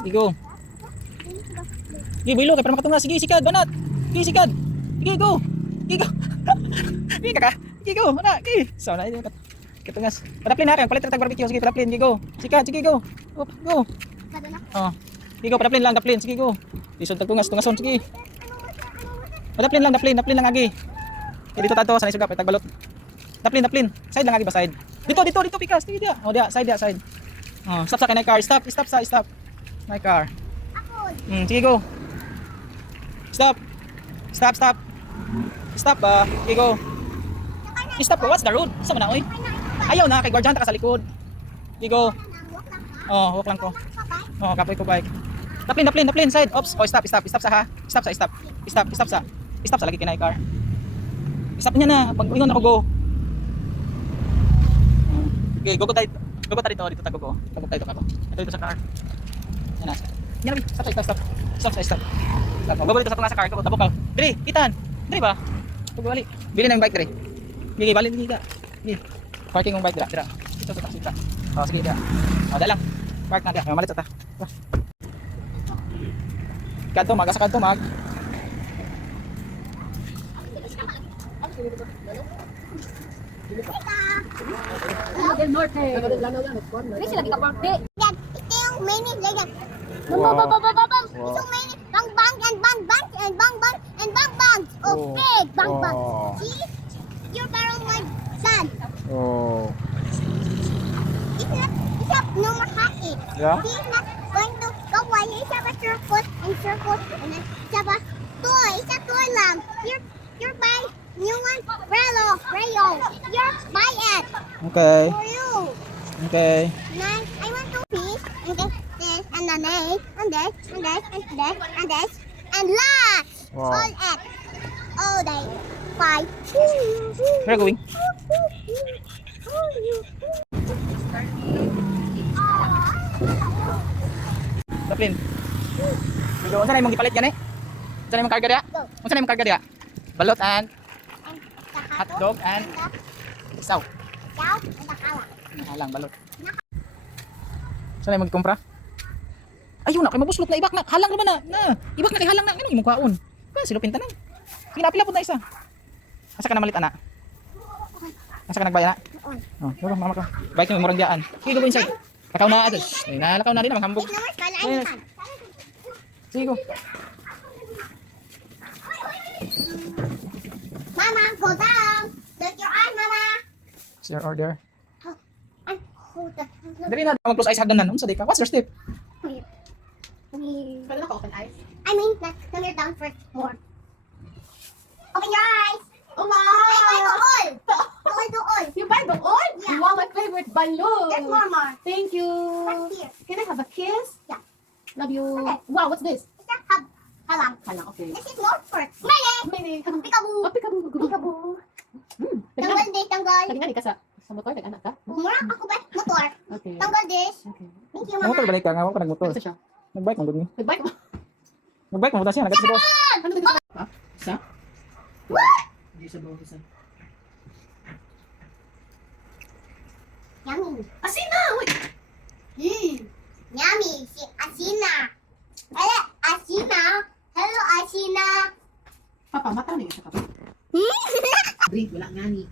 Sige, go. Sige, bilo kay para makatunga. Sige, sikad, banat. Sige, sikad. Sige, go. Sige, go. Sige, kaka. Sige, go. Mana, sige. So, na ito. Katungas. Padaplin na kang palit ra tag barbecue. Sige, padaplin. Sige, go. Sikad, sige, go. Up, go. Oh. Sige, go, padaplin lang, daplin. Sige, go. Lisod tag tungas, tungason, sige. Padaplin lang, daplin lang agi. Okay, dito tato, sanay sugap, tag balot. Daplin. Side lang agi ba side? Dito, pikas. Sige, dia. Oh, dia, side. Oh, stop sa kanay car. Stop. My car. Sige, go. Stop. Stop ba? Sige, go. Stop, what's the road? Saan mo na, oy? Ayaw na, kay guardian ta ka sa likod. Sige, go. Oh, walk lang ko. Oh, kapoy ko bike. Daplin, side. Oops. Oh, stop sa ha. Stop sa lagi kinay car. Stop niya na. Pag ingon ako, go. Okay, go tayo. Go tayo dito ta go. Tago tayo ako. Ito sa car. Yan na. Yan na. Stop. Stop. Go dito sa tunga sa car ko. Tabok ka. Diri, itan. Diri ba? Bali. Bili na yung bike diri. Sige, bali dito. Sige. Parking yung bike dira. Ito sa taxi. Oh, sige dira. Oh, dala lang. Park na dira. Malit ta. Kanto mag, asa kanto mag. Del Norte. Ini sih lagi kapal dek. Ito yung mini like bang. So many bang of big bang. See? You're borrowing my son. Oh. It's not no more hockey. Yeah? He's not going to go away. He's have a circle and then he's have a toy. It's a toy lang. You're buying new one. Rayo. You're buy it Okay. for you. Okay. Nine. I want to piece and then this and then this and this and this and this and last. Wow. All it. All day. 5. Where are you going? Daplin. Sige, unsa na imong gipalit yan eh? Unsa na imong karga dia? Unsa na imong karga dia? Balot and hotdog and isaw. Ciao. And the color. Halang balot. Saan na magkumpra? Ayun na, kay mabuslot na ibak na. Halang naman na. Ibak na kay halang na. Ano yung kaon? Kan silupin tanan. Sige na, pila po na isa. Asa ka na malit ana? Asa ka nagbaya na? Oh, baba mama ka. Bike mo murang diaan. Sige go inside. Lakaw na ato. Ay nalakaw na din ang hambog. Naman kalain ka. Sige go. Mama, go down. Look your eye, Mama. What's your order? And hold the. Dali na mag close eyes hagdan nan. Unsa di ka? What's your step? Pwede na ka open eyes? I mean, turn it down first. More. Open your eyes. Oh I buy the wow! oil. The oil. You buy the oil? Yeah. Wow, my favorite balloon. There's more. Thank you. What's here? Can I have a kiss? Yeah. Love you. Okay. Wow, what's this? It's a halang. Halang, okay. This is more first. Mali. Mini. Peekaboo. Oh, peekaboo. Peekaboo. Tanggal. Tanggal this, tanggal. Tanggal ka sa motor, nag-anak ka? Mura ako ba? Motor. Okay. Tanggal this. Okay. Thank you, Motor Mama. balik ka nga ako nagmotor. Ano siya? Nagbike mo gud ni. Nag-bike mo? Nagbike mo siya nagat si boss. Ano dito? Ha? Isa? What? Hindi siya buong isa. Yummy. Asina! Wait! Yee! Yummy. Si Asina. Hello, Asina. Hello, Asina. Papa, mata na yun siya, Papa. Drink, wala nga ni.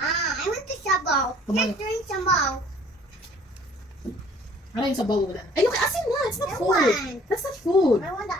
I want to sabaw. Come on. Let's drink sabaw. Ano yung sabaw wala? Ay, look, asin na! It's not I food! want. That's not food! I want the